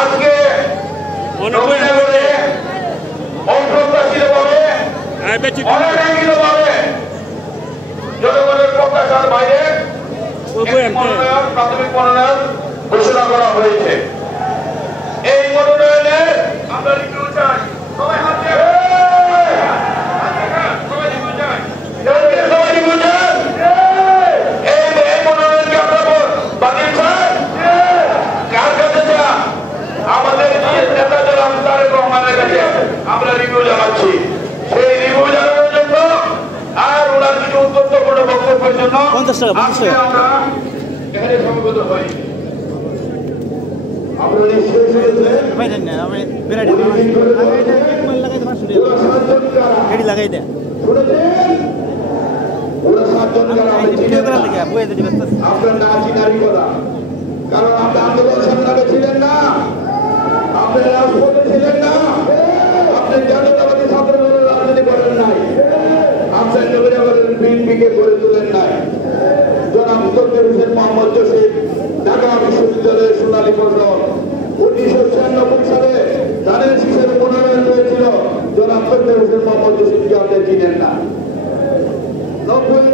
আজকে নবীনগরে অপ্রত্যাশিতভাবে অনাকাঙ্ক্ষিতভাবে জনগণের প্রত্যাশার বাইরে প্রাথমিক মনোনয়ন ঘোষণা করা হয়েছে। এই মনোনয়নে আমরা রিভিউ চাই। সবাই হাত দিয়ে আমাদের নেতা জনাব তারেক রহমানের কাছে আমরা রিভিউ জানাচ্ছি। সেই রিভিউ জানানোর জন্য আর ওনার কিছু উত্তরপূর্ণ বক্তব্যের জন্য আমরা এখানে সমবেত হই। কারণ আপনি আন্দোলন সংগ্রামে ছিলেন না, আপনি রাজপথে ছিলেন না, আপনি জাতীয়তাবাদী ছাত্র দলের রাজনীতি করেন নাই, আপনি নবীনগরের বিএনপিকে গড়ে তোলেন নাই। জনাব তকদির হোসেন মোহাম্মদ জসিম ঢাকা বিশ্ববিদ্যালয়ের সোনালী পল্টন 1996 সালে ধানের শীষের মনোনয়ন হয়েছিল। জনাব তকদির হোসেন মোহাম্মদ জসিমকে আপনি চিনেন না। 90